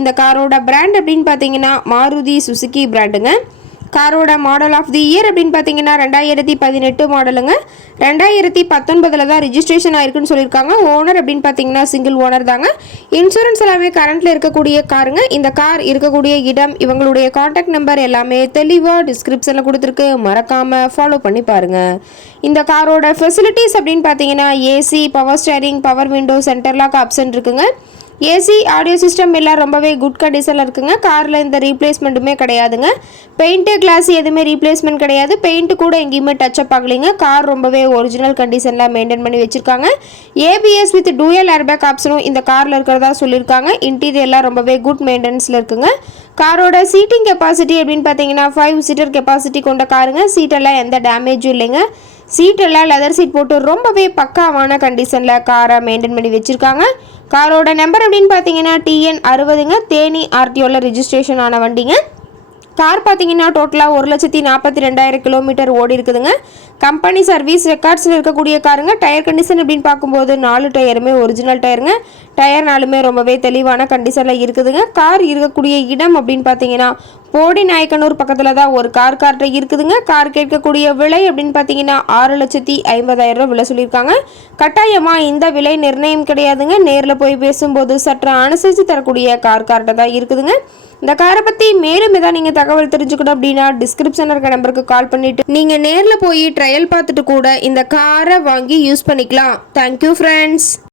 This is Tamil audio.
இந்த காரோட பிராண்ட் அப்படின்னு பார்த்தீங்கன்னா மாருதி சுசுகி பிராண்டுங்க காரோட மாடல் ஆஃப் தி இயர் அப்படின்னு பார்த்தீங்கன்னா ரெண்டாயிரத்தி பதினெட்டு மாடலுங்க ரெண்டாயிரத்தி பத்தொன்பதில் தான் ரிஜிஸ்ட்ரேஷன் ஆயிருக்குன்னு சொல்லியிருக்காங்க. ஓனர் அப்படின்னு பார்த்தீங்கன்னா சிங்கிள் ஓனர் தாங்க. இன்சூரன்ஸ் எல்லாமே கரண்ட்டில் இருக்கக்கூடிய காருங்க. இந்த கார் இருக்கக்கூடிய இடம் இவங்களுடைய காண்டாக்ட் நம்பர் எல்லாமே தெளிவாக டிஸ்கிரிப்ஷனில் கொடுத்துருக்கு. மறக்காமல் ஃபாலோ பண்ணி பாருங்கள் இந்த காரோட ஃபெசிலிட்டிஸ் அப்படின்னு பார்த்தீங்கன்னா AC power steering power window centre lock option இருக்குங்க. ஏசி ஆடியோ சிஸ்டம் எல்லாம் ரொம்பவே குட் கண்டிஷனில் இருக்குங்க. காரில் இந்த ரீப்ளேஸ்மெண்ட்டுமே கிடையாதுங்க. பெயிண்ட்டு கிளாஸ் எதுவுமே ரீப்ளேஸ்மெண்ட் கிடையாது. பெயிண்ட் கூட எங்கேயுமே டச்சப் ஆகலைங்க. கார் ரொம்பவே ஒரிஜினல் கண்டிஷனில் மெயின்டைன் பண்ணி வச்சுருக்காங்க. ஏபிஎஸ் வித் டூயல் ஏர்பேக் ஆப்ஷனும் இந்த காரில் இருக்கிறதா சொல்லியிருக்காங்க. இன்டீரியர்லாம் ரொம்பவே குட் மெயின்டெனன்ஸில் இருக்குங்க. காரோட சீட்டிங் கெப்பாசிட்டி அப்படின்னு பார்த்தீங்கன்னா ஃபைவ் சீட்டர் கெப்பாசிட்டி கொண்ட காருங்க சீட்டெல்லாம் எந்த டேமேஜும் இல்லைங்க. சீட்டெல்லாம் லெதர் சீட் போட்டு ரொம்பவே பக்காவான கண்டிஷனில் காரை மெயின்டைன் பண்ணி வச்சுருக்காங்க. காரோட நம்பர் அப்படின்னு பார்த்தீங்கன்னா டிஎன் அறுபதுங்க. தேனி ஆர்டிஓவில் ரிஜிஸ்ட்ரேஷன் ஆன வண்டிங்க. கார் பார்த்தீங்கன்னா டோட்டலாக ஒரு லட்சத்தி நாற்பத்தி ரெண்டாயிரம் கிலோமீட்டர் ஓடி இருக்குதுங்க. கம்பெனி சர்வீஸ் ரெக்கார்ட்ஸில் இருக்கக்கூடிய காருங்க டயர் கண்டிஷன் அப்படின்னு பார்க்கும்போது நாலு டயருமே ஒரிஜினல் டயருங்க டயர் நாலுமே ரொம்பவே தெளிவான கண்டிஷனில் இருக்குதுங்க. கார் இருக்கக்கூடிய இடம் அப்படின்னு பார்த்தீங்கன்னா போடி நாயக்கனூர் பக்கத்தில் தான் ஒரு கார் கார்ட்ட இருக்குதுங்க. கார் கேட்கக்கூடிய விலை அப்படின்னு பார்த்தீங்கன்னா ஆறு லட்சத்தி ஐம்பதாயிரம் ரூபா விலை சொல்லியிருக்காங்க. கட்டாயமாக இந்த விலை நிர்ணயம் கிடையாதுங்க. நேரில் போய் பேசும்போது சற்று அனுசரித்து தரக்கூடிய கார் கார்ட்ட தான் இருக்குதுங்க. இந்த காரை பற்றி மேலும் ஏதாவது நீங்கள் தகவல் தெரிஞ்சுக்கணும் அப்படின்னா டிஸ்கிரிப்ஷனில் இருக்க நம்பருக்கு கால் பண்ணிவிட்டு நீங்கள் நேரில் போய் ட்ரையல் பார்த்துட்டு கூட இந்த காரை வாங்கி யூஸ் பண்ணிக்கலாம். Thank you friends